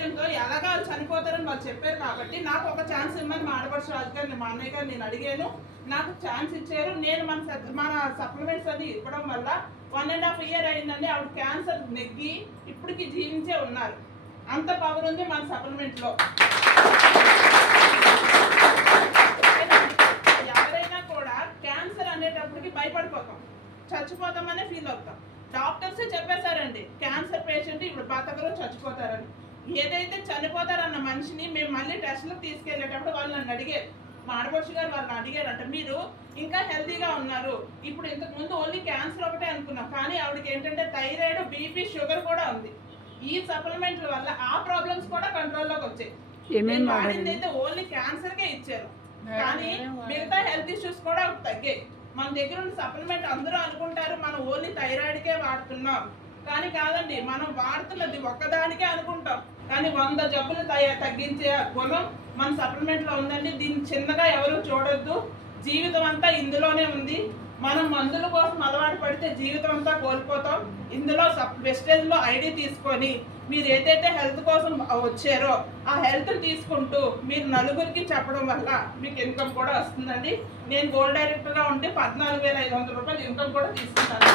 ధైర్యంతో ఎలాగా చనిపోతారని వాళ్ళు చెప్పారు కాబట్టి నాకు ఒక ఛాన్స్ ఇవ్వమని మా ఆడపడుచు రాజు గారిని మా అన్నయ్య గారు నేను అడిగాను. నాకు ఛాన్స్ ఇచ్చారు. నేను మన సప్లిమెంట్స్ అది ఇవ్వడం వల్ల 1.5 year అయిందండి. ఆవిడ క్యాన్సర్ నెగ్గి ఇప్పటికి జీవించే ఉన్నారు. అంత పవర్ ఉంది మన సప్లిమెంట్లో. ఎవరైనా కూడా క్యాన్సర్ అనేటప్పటికి భయపడిపోతాం, చచ్చిపోతామనే ఫీల్ అవుతాం. డాక్టర్సే చెప్పేశారండి క్యాన్సర్ పేషెంట్ ఇప్పుడు బతకరు, చచ్చిపోతారని. ఏదైతే చనిపోతారన్న మనిషిని మేము మళ్ళీ టెస్ట్లకు తీసుకెళ్ళేటప్పుడు వాళ్ళు నన్ను అడిగారు, మా ఆడపడుచు గారు వాళ్ళని అడిగారంట, మీరు ఇంకా హెల్తీగా ఉన్నారు, ఇప్పుడు ఇంతకు ముందు ఓన్లీ క్యాన్సర్ ఒకటే అనుకున్నాం, కానీ ఆవిడకి ఏంటంటే థైరాయిడ్, బీపీ, షుగర్ కూడా ఉంది. ఈ సప్లిమెంట్ల వల్ల ఆ ప్రాబ్లమ్స్ కూడా కంట్రోల్లోకి వచ్చాయి. నేను వాడింది అయితే ఓన్లీ క్యాన్సర్కే ఇచ్చారు, కానీ మిగతా హెల్త్ ఇష్యూస్ కూడా తగ్గాయి. మన దగ్గర ఉన్న సప్లిమెంట్ అందరూ అనుకుంటారు మనం ఓన్లీ థైరాయిడ్కే వాడుతున్నాం, కానీ కాదండి. మనం వాడుతున్నది ఒక్కదానికే అనుకుంటాం, కానీ 100 జబ్బులు తగ్గించే గుణం మన సప్లిమెంట్లో ఉందండి. దీన్ని చిన్నగా ఎవరు చూడొద్దు. జీవితం అంతా ఇందులోనే ఉంది. మనం మందుల కోసం అలవాటు పడితే జీవితం అంతా కోల్పోతాం. ఇందులో వెస్టేజ్లో ఐడి తీసుకొని మీరు ఏదైతే హెల్త్ కోసం వచ్చారో ఆ హెల్త్ తీసుకుంటూ మీరు నలుగురికి చెప్పడం వల్ల మీకు ఇన్కమ్ కూడా వస్తుందండి. నేను గోల్డ్ డైరెక్టర్గా ఉంటే 14,500 రూపాయలు ఇన్కమ్ కూడా తీసుకుంటాను.